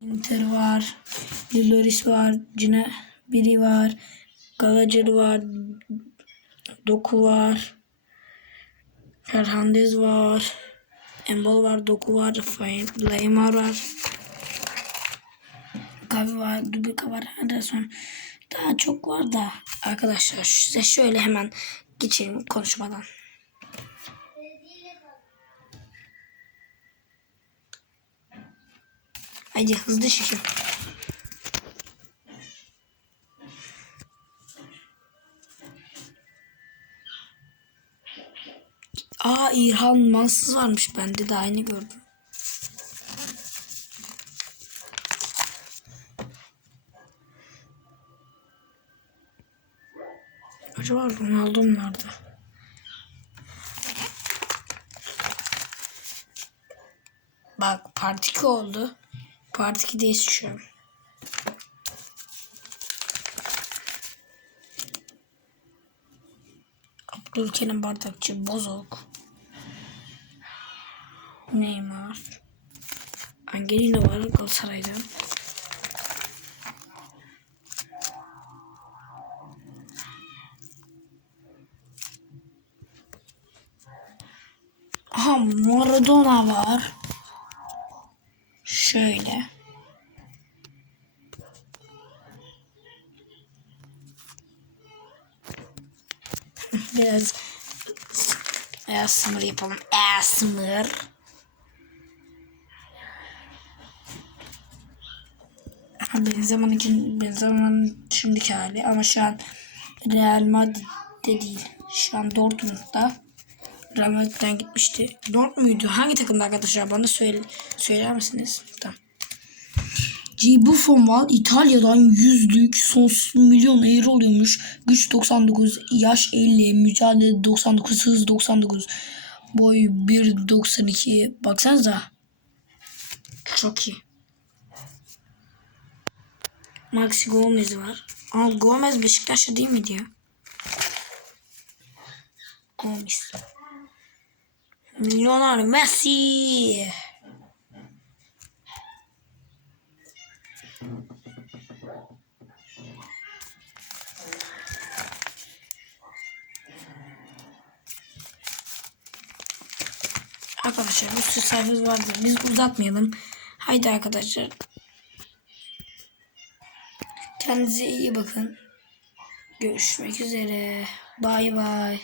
Inter var. Loris var. Cine biri var. Gallagher var. Doku var. Fernandez var. Embol var. Doku var. Leymar var. Gavi var. Dubika var. Henderson. Daha çok var da. Arkadaşlar size şöyle hemen geçelim konuşmadan. Haydi hızlı çekin. Aa İrhan Mansız varmış bende de aynı gördüm. Acaba Ronaldo mu vardı? Bak part 2 oldu. Part 2'deyiz şu an. Abdülkerim Bardakçı Bozok. Neymar. Angelino var Galatasaray'dan. Aha Maradona var. Şöyle. Biraz ASMR yapalım. ASMR. Aha, Benzema'nın için Benzema'nın şimdiki hali ama şu an Real Madrid'de değil. Şu an Dortmund'da. Real Madrid'den gitmişti. Dortmund muydu? Hangi takımda arkadaşlar? Bana söyle, söyler misiniz? Tamam. G. Buffon var. İtalya'dan yüzlük sonsuz milyon euro oluyormuş. Güç 99, yaş 50, mücadele 99, hız 99, boy 1.92. Baksanıza. Çok iyi. Maxi Gomez var. Aa Gomez Beşiktaş'ta değil miydi ya? Gomez. Milyoner Messi. Arkadaşlar bir sürü sayfamız vardı. Biz uzatmayalım. Haydi arkadaşlar. Kendinize iyi bakın. Görüşmek üzere. Bay bay.